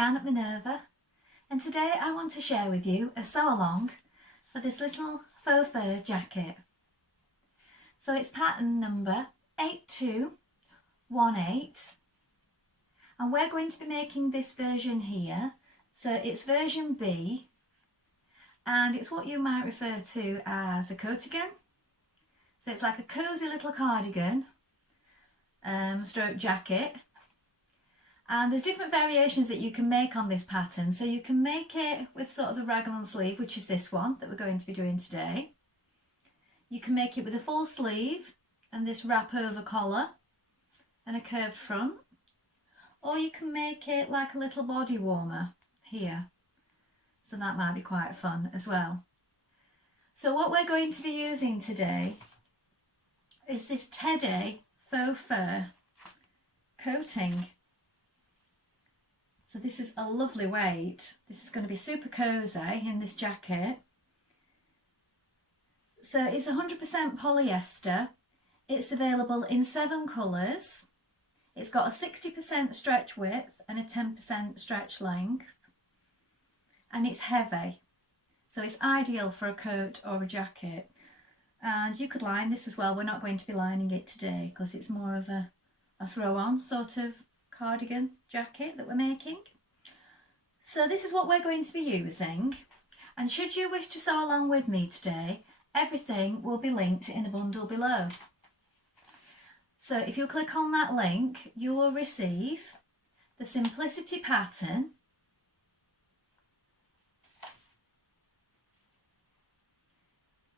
Dianne at Minerva, and today I want to share with you a sew along for this little faux fur jacket. So it's pattern number 8218, and we're going to be making this version here. So it's version B, and it's what you might refer to as a coatigan. So it's like a cosy little cardigan stroke jacket. And there's different variations that you can make on this pattern. So you can make it with sort of the raglan sleeve, which is this one that we're going to be doing today. You can make it with a full sleeve and this wrap over collar and a curved front. Or you can make it like a little body warmer here. So that might be quite fun as well. So what we're going to be using today is this Teddy faux fur coating. So this is a lovely weight. This is going to be super cosy in this jacket. So it's 100% polyester. It's available in 7 colours. It's got a 60% stretch width and a 10% stretch length. And it's heavy. So it's ideal for a coat or a jacket. And you could line this as well. We're not going to be lining it today because it's more of a throw-on sort of cardigan jacket that we're making. So this is what we're going to be using, and should you wish to sew along with me today, everything will be linked in a bundle below. So if you click on that link, you will receive the Simplicity pattern,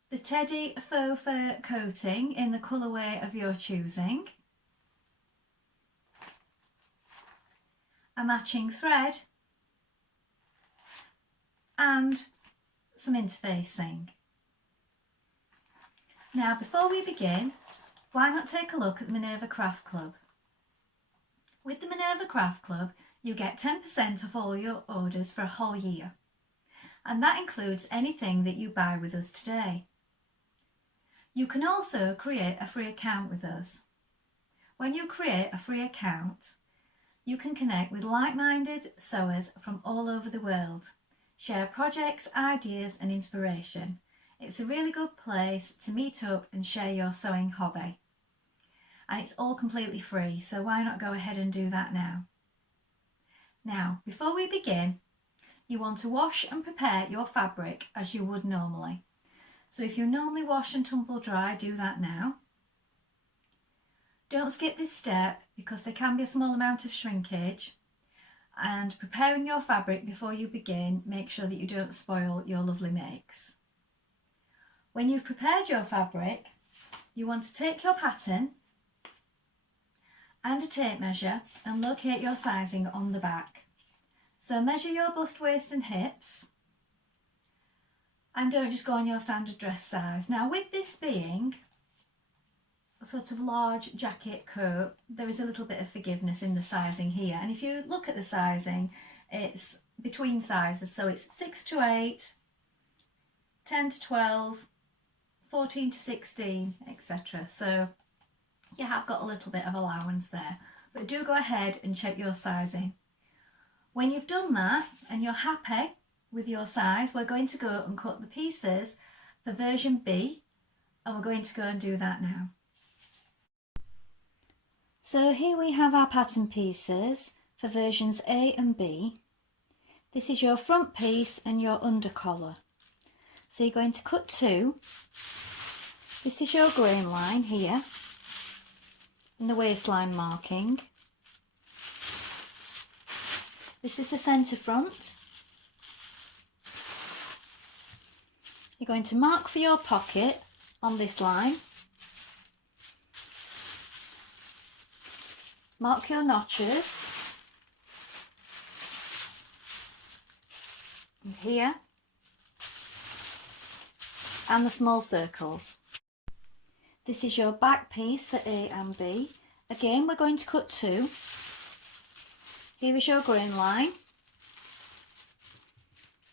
the Teddy faux fur coating in the colourway of your choosing, a matching thread, and some interfacing. Now before we begin, why not take a look at the Minerva Craft Club? With the Minerva Craft Club, you get 10% off all your orders for a whole year, and that includes anything that you buy with us today. You can also create a free account with us. When you create a free account, you can connect with like-minded sewers from all over the world, share projects, ideas and inspiration. It's a really good place to meet up and share your sewing hobby. And it's all completely free, so why not go ahead and do that now? Now, before we begin, you want to wash and prepare your fabric as you would normally. So if you normally wash and tumble dry, do that now. Don't skip this step because there can be a small amount of shrinkage, and preparing your fabric before you begin, make sure that you don't spoil your lovely makes. When you've prepared your fabric, you want to take your pattern and a tape measure and locate your sizing on the back. So measure your bust, waist and hips, and don't just go on your standard dress size. Now with this being a sort of large jacket coat, there is a little bit of forgiveness in the sizing here, and if you look at the sizing, it's between sizes, so it's 6 to 8, 10 to 12, 14 to 16, etc. So you have got a little bit of allowance there, but do go ahead and check your sizing. When you've done that and you're happy with your size, we're going to go and cut the pieces for version B, and we're going to go and do that now. So here we have our pattern pieces for versions A and B. This is your front piece and your under collar. So you're going to cut 2. This is your grain line here and the waistline marking. This is the centre front. You're going to mark for your pocket on this line. Mark your notches here and the small circles. This is your back piece for A and B. Again, we're going to cut 2. Here is your grain line.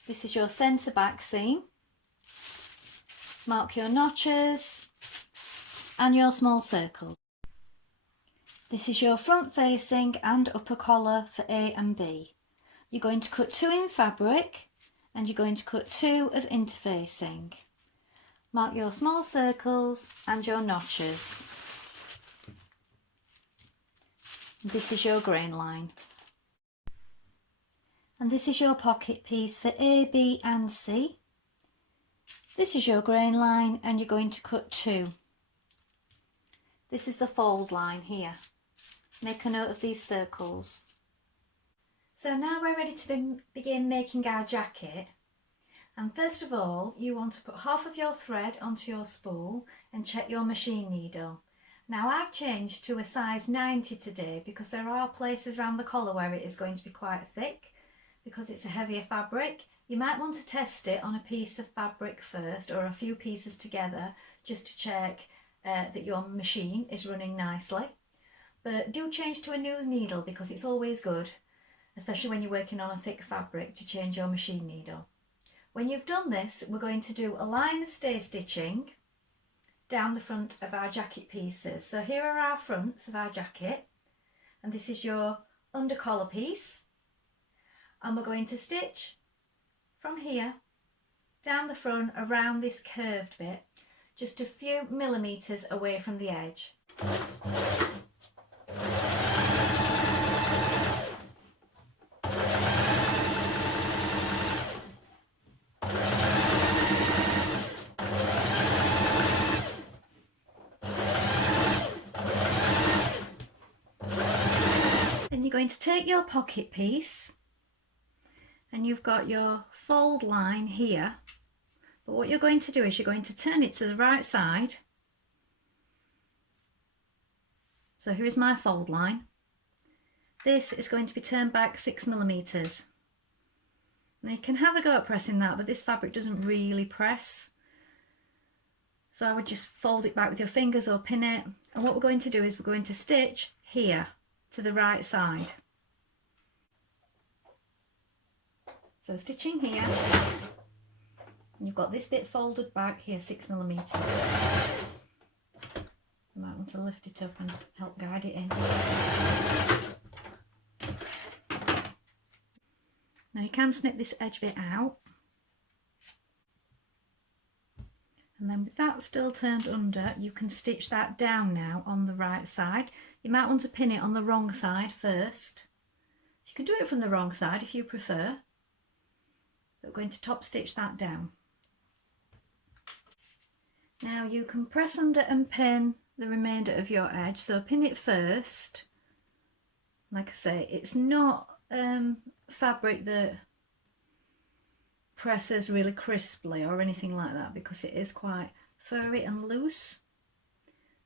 This is your centre back seam. Mark your notches and your small circle. This is your front facing and upper collar for A and B. you're going to cut 2 in fabric and you're going to cut 2 of interfacing. Mark your small circles and your notches. This is your grain line. And this is your pocket piece for A, B and C. This is your grain line and you're going to cut 2. This is the fold line here. Make a note of these circles. So now we're ready to begin making our jacket. And first of all, you want to put half of your thread onto your spool and check your machine needle. Now I've changed to a size 90 today because there are places around the collar where it is going to be quite thick because it's a heavier fabric. You might want to test it on a piece of fabric first or a few pieces together just to check that your machine is running nicely. But do change to a new needle because it's always good, especially when you're working on a thick fabric, to change your machine needle. When you've done this, we're going to do a line of stay stitching down the front of our jacket pieces. So here are our fronts of our jacket, and this is your under collar piece, and we're going to stitch from here down the front around this curved bit, just a few millimetres away from the edge. Then you're going to take your pocket piece and you've got your fold line here, but what you're going to do is you're going to turn it to the right side. So here is my fold line. This is going to be turned back 6 millimetres. Now you can have a go at pressing that, but this fabric doesn't really press. So I would just fold it back with your fingers or pin it. And what we're going to do is we're going to stitch here to the right side. So stitching here, and you've got this bit folded back here 6 millimetres. You might want to lift it up and help guide it in. Now you can snip this edge bit out, and then with that still turned under, you can stitch that down now on the right side. You might want to pin it on the wrong side first. So you can do it from the wrong side if you prefer. But we're going to top stitch that down. Now you can press under and pin the remainder of your edge, so pin it first. Like I say, it's not fabric that presses really crisply or anything like that because it is quite furry and loose.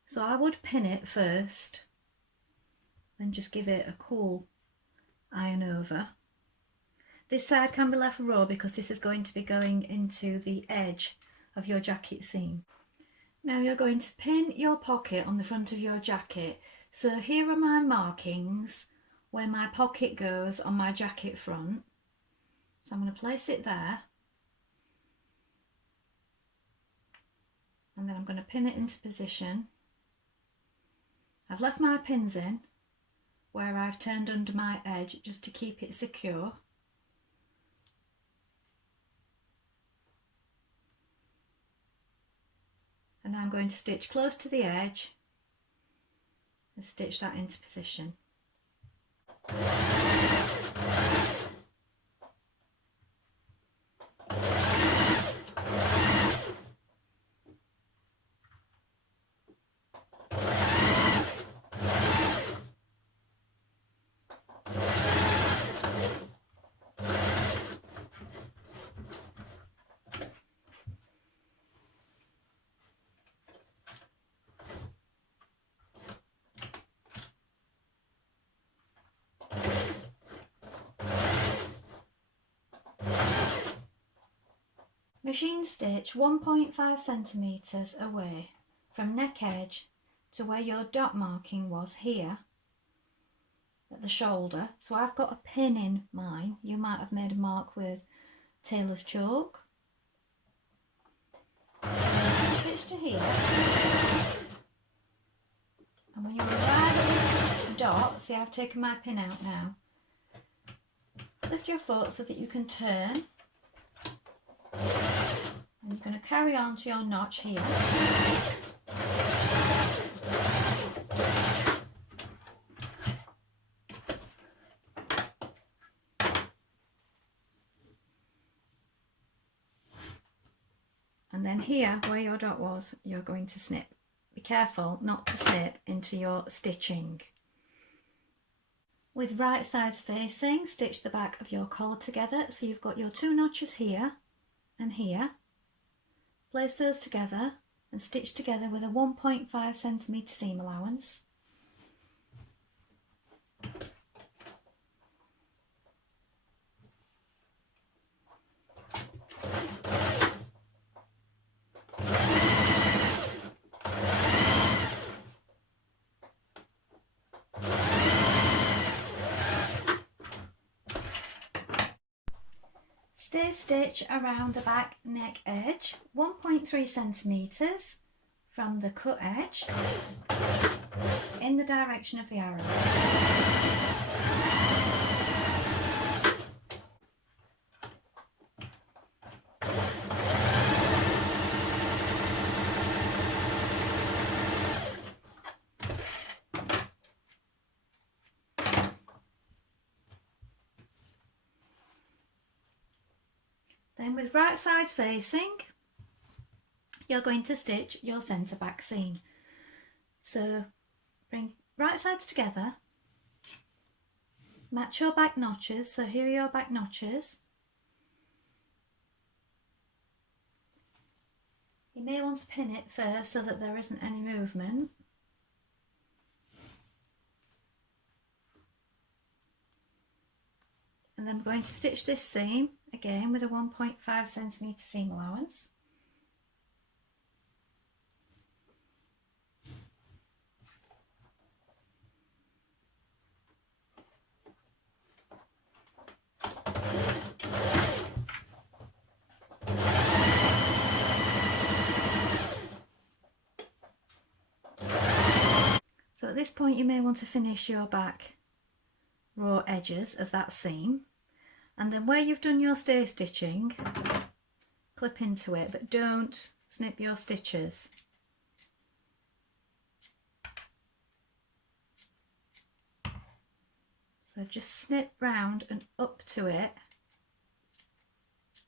So I would pin it first and just give it a cool iron over. This side can be left raw because this is going to be going into the edge of your jacket seam. Now you're going to pin your pocket on the front of your jacket. So here are my markings where my pocket goes on my jacket front. So I'm going to place it there. And then I'm going to pin it into position. I've left my pins in where I've turned under my edge just to keep it secure. And now I'm going to stitch close to the edge and stitch that into position. Machine stitch 1.5 centimetres away from neck edge to where your dot marking was here at the shoulder. So I've got a pin in mine. You might have made a mark with tailor's chalk. So stitch to here, and when you arrive at this dot, see I've taken my pin out now, lift your foot so that you can turn. And you're going to carry on to your notch here. And then here, where your dot was, you're going to snip. Be careful not to snip into your stitching. With right sides facing, stitch the back of your collar together. So you've got your 2 notches here and here. Place those together and stitch together with a 1.5 centimetre seam allowance. Stay stitch around the back neck edge, 1.3 centimetres from the cut edge in the direction of the arrow. Then with right sides facing, you're going to stitch your centre back seam. So bring right sides together, match your back notches, so here are your back notches. You may want to pin it first so that there isn't any movement. And then we're going to stitch this seam again with a 1.5 centimetre seam allowance. So at this point you may want to finish your back raw edges of that seam, and then where you've done your stay stitching, clip into it, but don't snip your stitches. So just snip round and up to it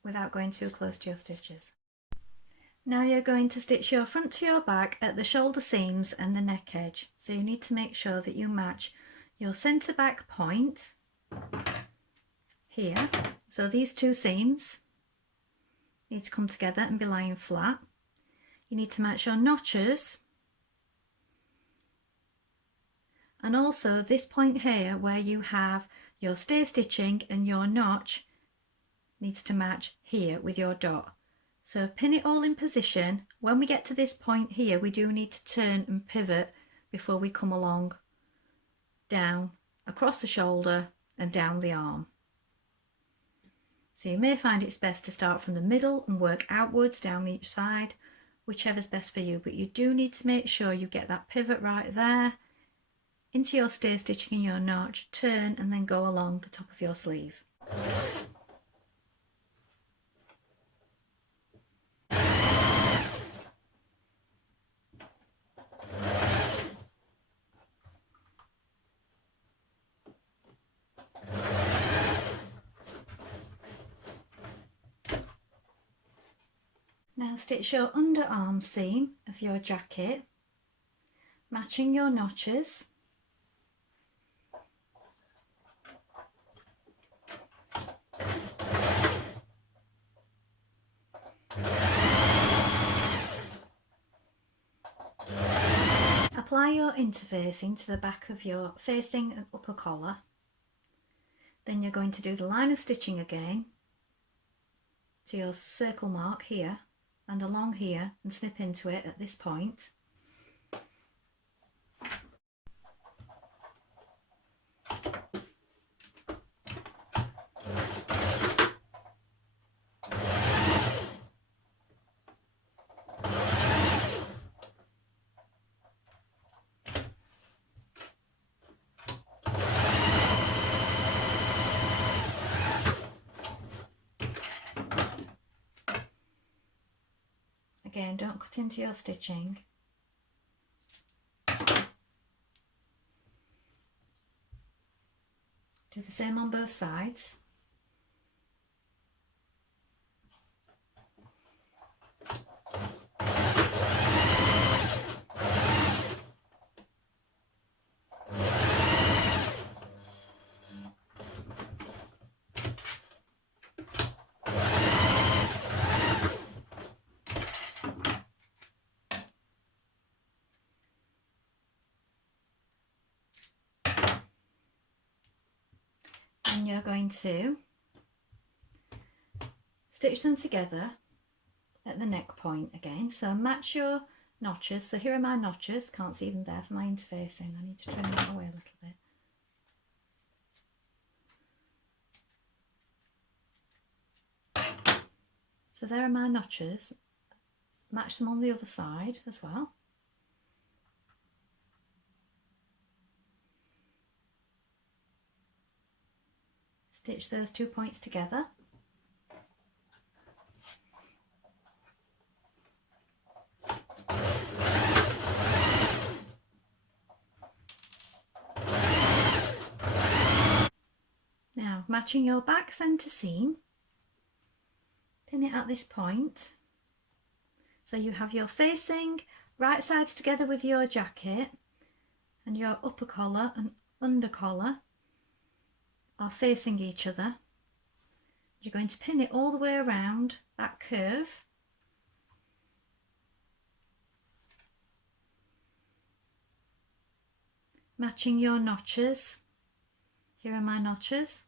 without going too close to your stitches. Now you're going to stitch your front to your back at the shoulder seams and the neck edge. So you need to make sure that you match your centre back point here. So these 2 seams need to come together and be lying flat. You need to match your notches, and also this point here where you have your stay stitching and your notch needs to match here with your dot. So pin it all in position. When we get to this point here, we do need to turn and pivot before we come along down across the shoulder and down the arm. So you may find it's best to start from the middle and work outwards down each side, whichever's best for you, but you do need to make sure you get that pivot right there into your stay stitching and your notch, turn and then go along the top of your sleeve. Now stitch your underarm seam of your jacket, matching your notches. Apply your interfacing to the back of your facing and upper collar. Then you're going to do the line of stitching again to your circle mark here and along here and snip into it at this point. Again, don't cut into your stitching. Do the same on both sides. And you're going to stitch them together at the neck point again. So match your notches. So here are my notches. Can't see them there for my interfacing. I need to trim that away a little bit. So there are my notches. Match them on the other side as well. Stitch those 2 points together. Now, matching your back centre seam, pin it at this point. So you have your facing right sides together with your jacket, and your upper collar and under collar are facing each other. You're going to pin it all the way around that curve. Matching your notches. Here are my notches.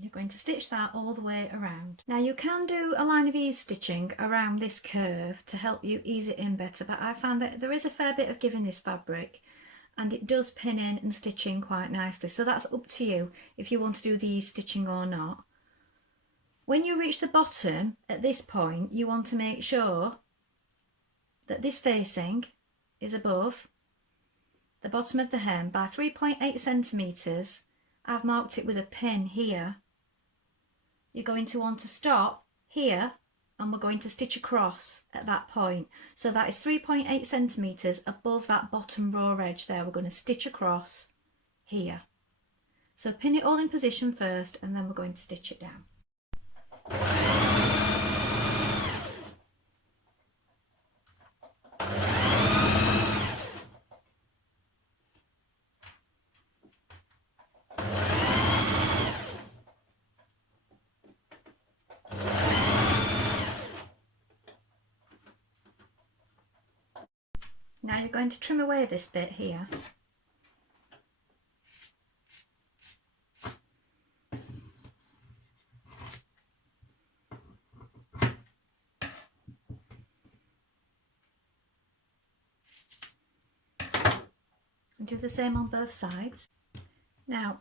You're going to stitch that all the way around. Now you can do a line of ease stitching around this curve to help you ease it in better, but I found that there is a fair bit of give in this fabric and it does pin in and stitch in quite nicely. So that's up to you if you want to do the ease stitching or not. When you reach the bottom at this point, you want to make sure that this facing is above the bottom of the hem by 3.8 centimetres. I've marked it with a pin here. You're going to want to stop here and we're going to stitch across at that point. So that is 3.8 centimetres above that bottom raw edge there. We're going to stitch across here. So pin it all in position first and then we're going to stitch it down. Now you're going to trim away this bit here. And do the same on both sides. Now,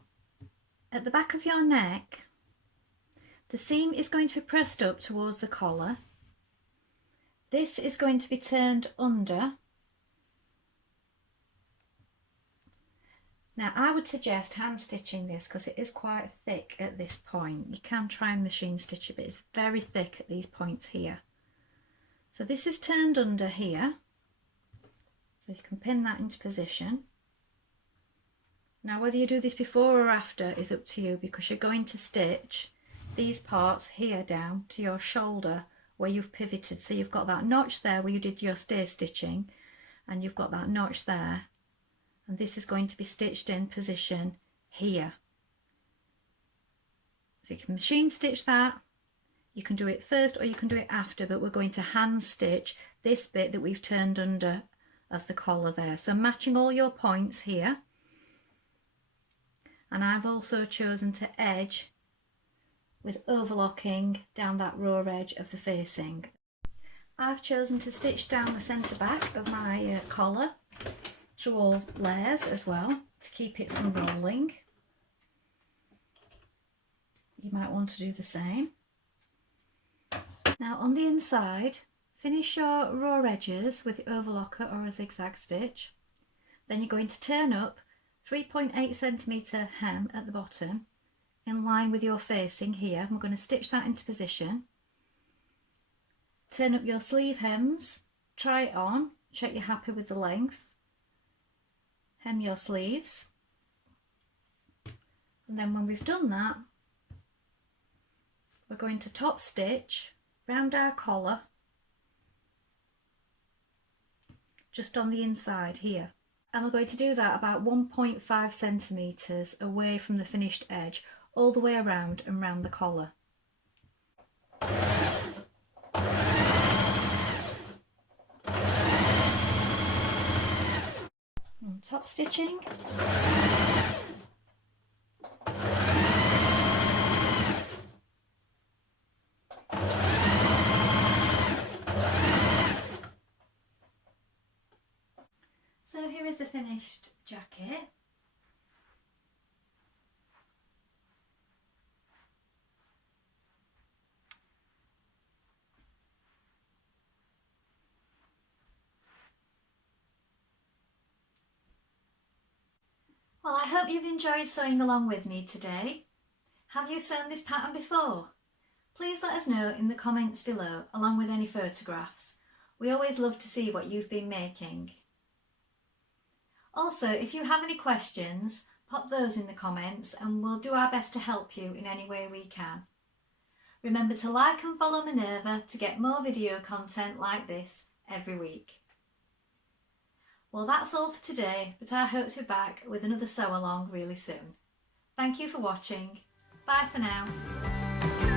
at the back of your neck, the seam is going to be pressed up towards the collar. This is going to be turned under. Now I would suggest hand stitching this because it is quite thick at this point. You can try and machine stitch it, but it's very thick at these points here. So this is turned under here. So you can pin that into position. Now whether you do this before or after is up to you because you're going to stitch these parts here down to your shoulder where you've pivoted. So you've got that notch there where you did your stay stitching and you've got that notch there. And this is going to be stitched in position here. So you can machine stitch that. You can do it first or you can do it after, but we're going to hand stitch this bit that we've turned under of the collar there. So matching all your points here. And I've also chosen to edge with overlocking down that raw edge of the facing. I've chosen to stitch down the centre back of my collar through all layers as well to keep it from rolling. You might want to do the same. Now on the inside Finish your raw edges with your overlocker or a zigzag stitch. Then you're going to turn up 3.8cm hem at the bottom in line with your facing here. I'm going to stitch that into position. Turn up your sleeve hems, try it on, check you're happy with the length. Hem your sleeves. And then when we've done that, we're going to top stitch round our collar just on the inside here. And we're going to do that about 1.5 centimetres away from the finished edge, all the way around and round the collar. And top stitching. So here is the finished jacket. Well, I hope you've enjoyed sewing along with me today. Have you sewn this pattern before? Please let us know in the comments below, along with any photographs. We always love to see what you've been making. Also, if you have any questions, pop those in the comments and we'll do our best to help you in any way we can. Remember to like and follow Minerva to get more video content like this every week. Well, that's all for today, but I hope to be back with another sew along really soon. Thank you for watching. Bye for now.